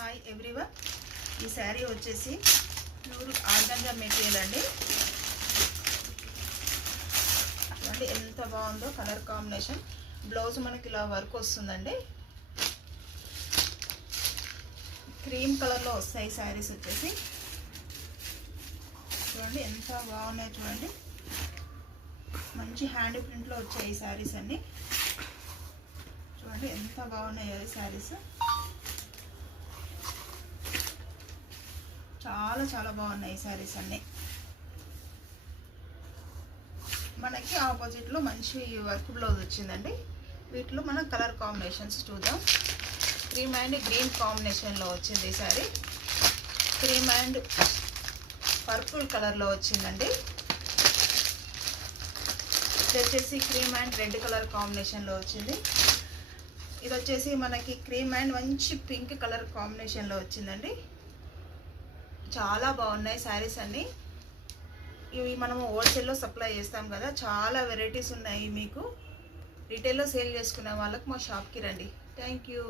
Hi everyone, ఈ శారీ వచ్చేసి pure organza material అండి. చూడండి ఎంత బాగుందో కలర్ కాంబినేషన్. బ్లౌజ్ మనకి ఇలా వర్క్ వస్తుందండి. క్రీమ్ కలర్లో వస్తాయి శారీస్ వచ్చేసి. చూడండి ఎంత బాగున్నాయి, చూడండి మంచి హ్యాండ్ ప్రింట్లో వచ్చాయి ఈ శారీస్ అన్నీ. చూడండి ఎంత బాగున్నాయి ఈ శారీస్, చాలా చాలా బాగున్నాయి ఈ శారీస్ అన్నీ. మనకి ఆపోజిట్లో మంచి వర్క్ బ్లౌజ్ వచ్చిందండి. వీటిలో మనం కలర్ కాంబినేషన్స్ చూద్దాం. క్రీమ్ అండ్ గ్రీన్ కాంబినేషన్లో వచ్చింది ఈ శారీ. క్రీమ్ అండ్ పర్పుల్ కలర్లో వచ్చిందండి. ఇది వచ్చేసి క్రీమ్ అండ్ రెడ్ కలర్ కాంబినేషన్లో వచ్చింది. ఇది వచ్చేసి మనకి క్రీమ్ అండ్ మంచి పింక్ కలర్ కాంబినేషన్లో వచ్చిందండి. చాలా బాగున్నాయి శారీస్ అన్నీ. ఇవి మనము హోల్సేల్లో సప్లై చేస్తాం కదా, చాలా వెరైటీస్ ఉన్నాయి. మీకు రీటైల్లో సేల్ చేసుకునే వాళ్ళకి మా షాప్కి రండి. Thank you.